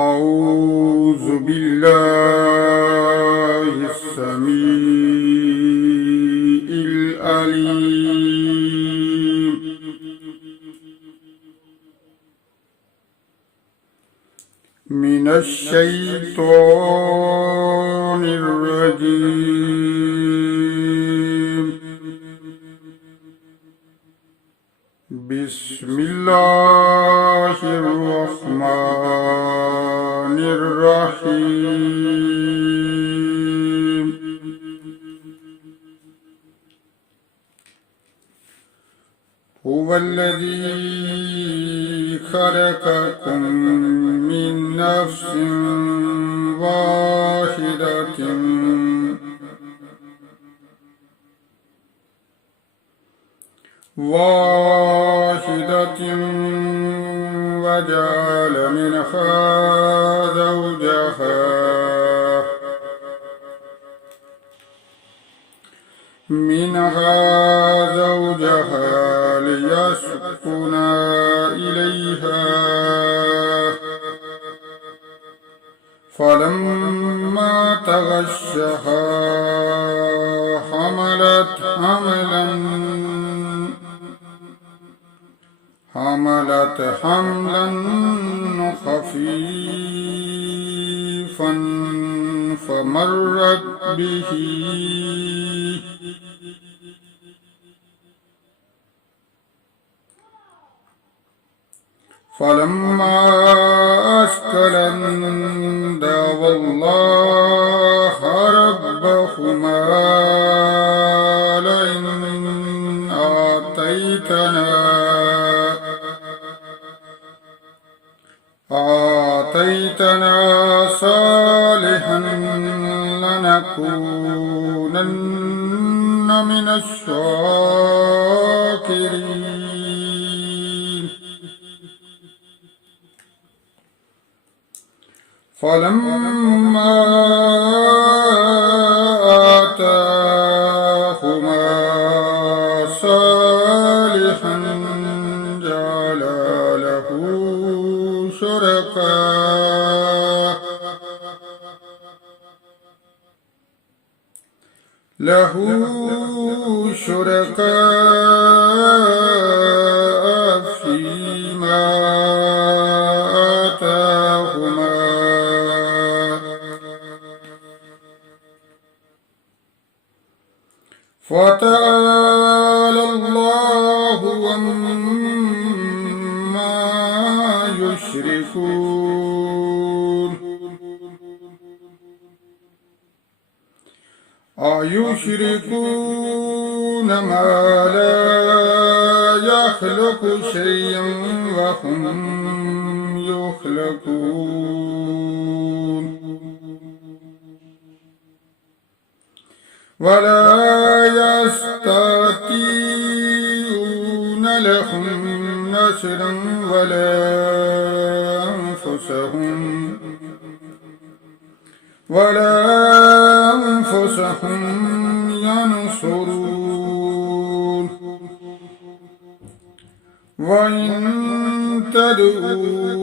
أعوذ بالله السميع العليم من الشيطان الرجيم. بسم الله الرحمن الرحيم. هو الذي خلقكم من نفس واحدة وجعل منها زوجها ليسكن إليها، فلما تغشها حملت حملا خفيفا فمرت به، فلما أثقلت دعوا الله ربهما لئن آتيتنا صالحا لنكونن من الشاكرين. فلما آتاهما صالحا جعلا له شركاء فيما آتاهما، فتعالى الله عما يشركون. أيشركون ما لا يخلق شيئا وهم يخلقون، ولا يستطيعون لهم نصرا ولا أنفسهم ينصرون. وإن تدعوهم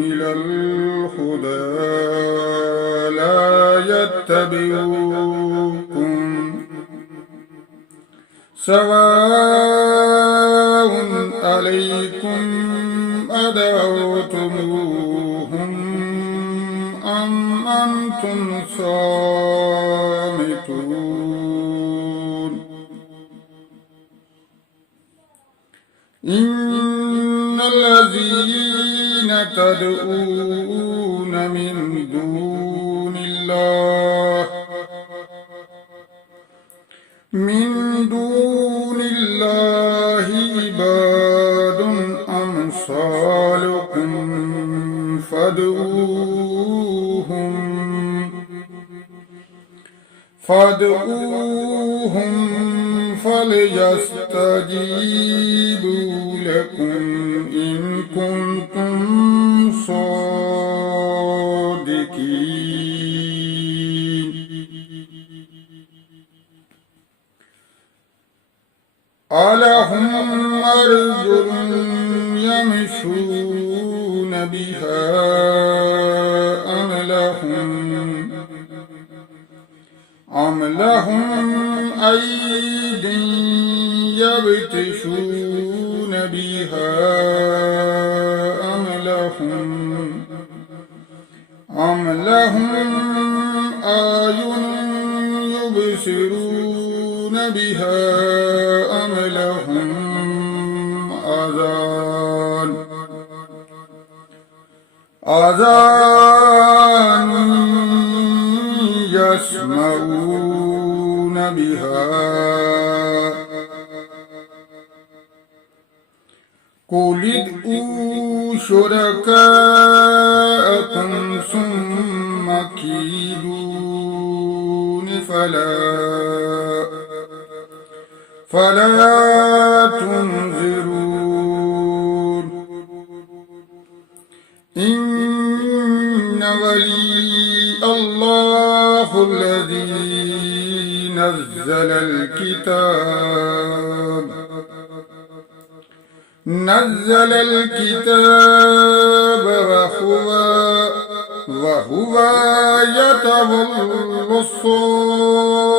إلى الهدى لا يتبعوكم، سواء عليكم أدعوتموهم أم أنتم صامتون. إن الذين تدعون من دون الله عباد أمثالكم فادعوهم فليستجيبوا لكم إن كنتم صادقين. ألهم أرجل يمشون بها أم لهم أيد يبطشون بها أم لهم أعين يبصرون بها أم لهم آذان يسمعون بها قل ادعوا شركاءكم ثم كيدون فلا تنظرون إن ولي الله الذي نزل الكتاب وهو يتولى الصالحين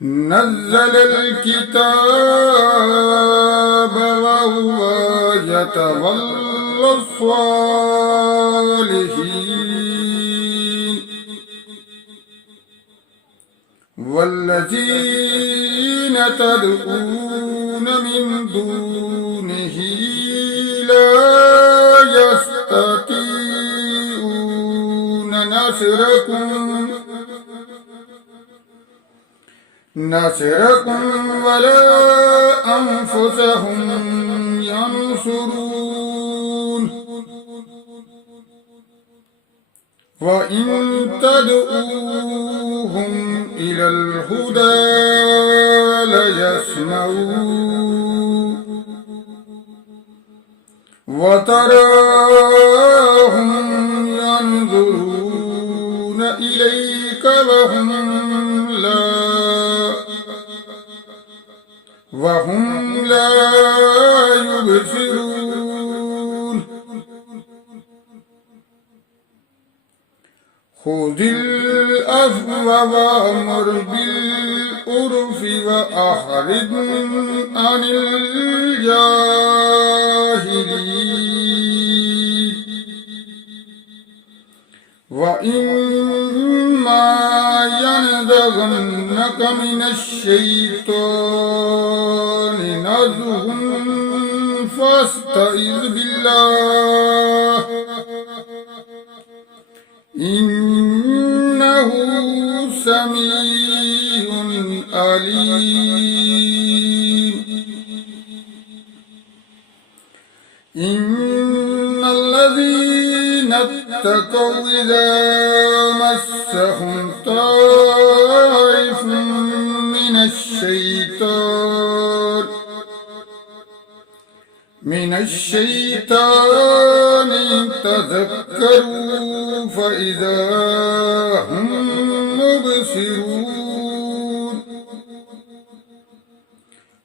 نزل الكتاب وهو يتولى الصالحين والذين تدعون من دونه لا يستطيعون نصركم ولا أنفسهم ينصرون وإن تدعوهم إلى الهدى ليسمعون وتراهم ينظرون إليك وهم لا يبصرون خذ العفو وأمر بالعرف وأعرض عن الجاهلين وإما ينزغنك من الشيطان نزغ فاستعذ بالله إنه سميع عليم إن الذين اتقوا إذا مسهم طائف من الشيطان تذكروا فإذا هم مبصرون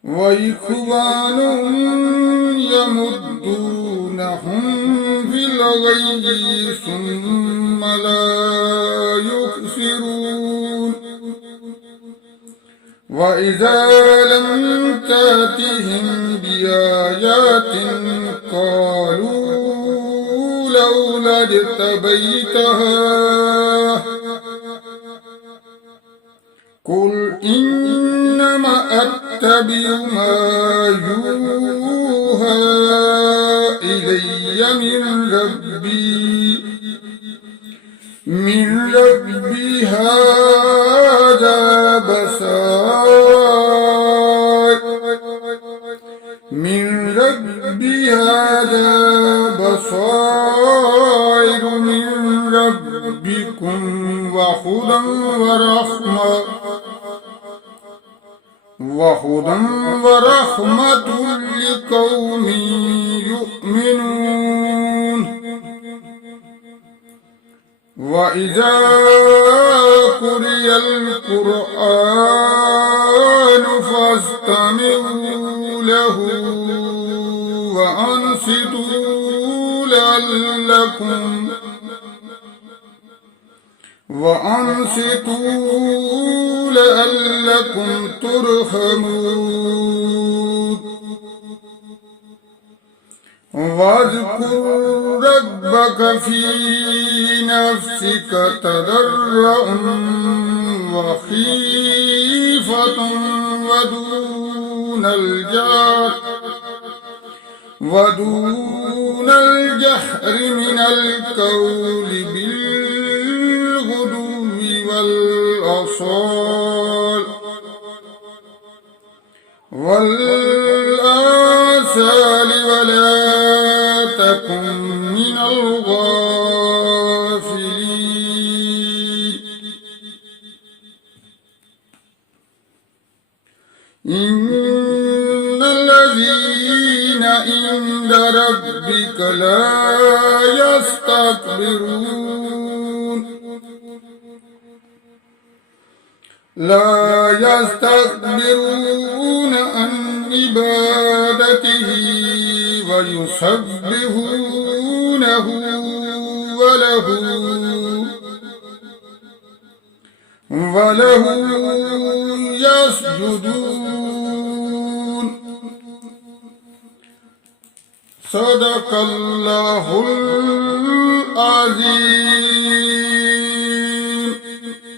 وإخوانهم يمدونهم في الغي ثم لا يقصرون وإذا لم تأتهم بآيات قالوا لولا اجتبيتها قل إنما أتبع ما يوحى إلي من ربي هذا بصائر من ربكم وهدى ورحمة لقوم يؤمنون وإذا قرئ القرآن فاستمعوا له وأنصتوا لعلكم ترحمون واذكر ربك في نفسك تضرعا وخيفة ودون الجهر من القول بالغدو والآصال ولا تكن من الغافلين إن الذين عند ربك لا يستكبرون عن عبادته ويسبحونه وله يسجدون صدق الله العظيم.